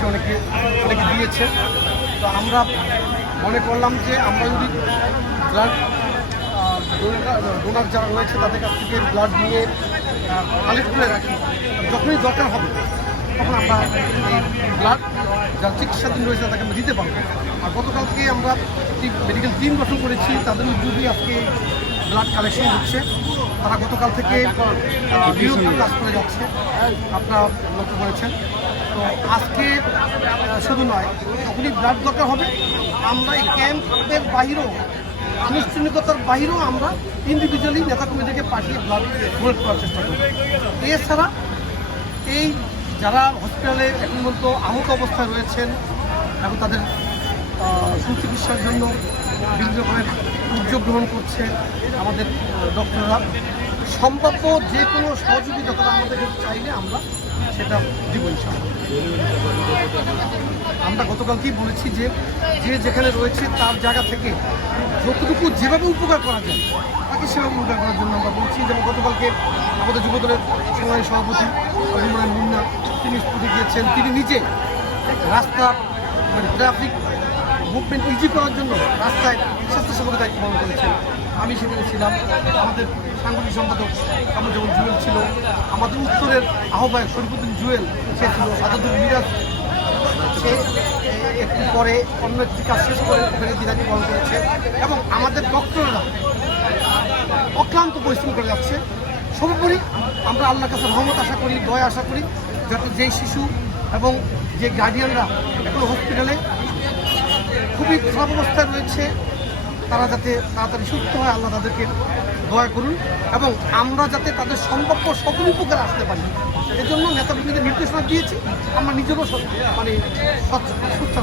দেখছি অনেকে দিয়েছে। তো আমরা মনে করলাম যে আমরা যদি ব্লাড ডোনার যারা রয়েছে তাদের কাছ থেকে ব্লাড নিয়ে কালেক্ট করে রাখি, যখনই দরকার হবে তখন আমরা এই ব্লাড যারা চিকিৎসাধীন রয়েছে তাদেরকে আমরা দিতে পারবো। আর গতকালকে আমরা একটি মেডিকেল টিম গঠন করেছি, তাদের উদ্যোগেই আজকে ব্লাড কালেকশন হচ্ছে। তারা গতকাল থেকে বৃহত্তর কাজ করে যাচ্ছে, আপনারা লক্ষ্য করেছেন। তো আজকে শুধু নয়, যখনই ব্লাড দরকার হবে আমরা এই ক্যাম্পের বাহিরেও, আনুষ্ঠানিকতার বাহিরেও আমরা ইন্ডিভিজুয়ালি নেতা কর্মীদেরকে পাঠিয়ে ব্লাড ডোনেট করার চেষ্টা করব। এছাড়া এই যারা হসপিটালে এখন পর্যন্ত আহত অবস্থায় রয়েছেন এবং তাদের সুচিকিৎসার জন্য বিভিন্ন রকমের উদ্যোগ গ্রহণ করছে আমাদের ডক্টররা, সম্ভাব্য যে কোনো সহযোগিতা তারা আমাদের চাইলে আমরা সেটা দিব ইনশাআল্লাহ। আমরা গতকালকেই বলেছি যে যে যেখানে রয়েছে তার জায়গা থেকে যতটুকু যেভাবে উপকার করা যায় তাকে সেভাবে উপকার করার জন্য আমরা বলছি। যেমন গতকালকে আমাদের যুবদলের সংগ্রামী সভাপতি মুন্না তিনি স্কুলে গিয়েছেন, তিনি নিজে রাস্তা ট্রাফিক মুভমেন্ট ইজি করার জন্য রাস্তায় স্বেচ্ছাসেবকের দায়িত্ব পালন করেছেন। আমি সেখানে ছিলাম, আমাদের সাংগঠনিক সম্পাদক আমার যেমন জুয়েল ছিল, আমাদের উত্তরের আহ্বায়ক শরীফুদ্দিন জুয়েল সে ছিল, সাজাদুল মিরাজ সে একটু পরে অন্য একটি কাজ শেষ করে ওখানে দায়িত্ব পালন করেছে, এবং আমাদের ডক্টররা অক্লান্ত পরিশ্রম করে যাচ্ছে। সর্বোপরি আমরা আল্লাহর কাছে রহমত আশা করি, দয়া আশা করি, যাতে যেই শিশু এবং যে গার্ডিয়ানরা এখন হসপিটালে খুবই খারাপ অবস্থায় রয়েছে তারা যাতে তাড়াতাড়ি সুস্থ হয়, আল্লাহ তাদেরকে দয়া করুন, এবং আমরা যাতে তাদের সম্ভাব্য সকল উপকারে আসতে পারি। এজন্য নেতাকর্মীদের নির্দেশনা দিয়েছি, আমরা নিজেরও মানে সুস্থ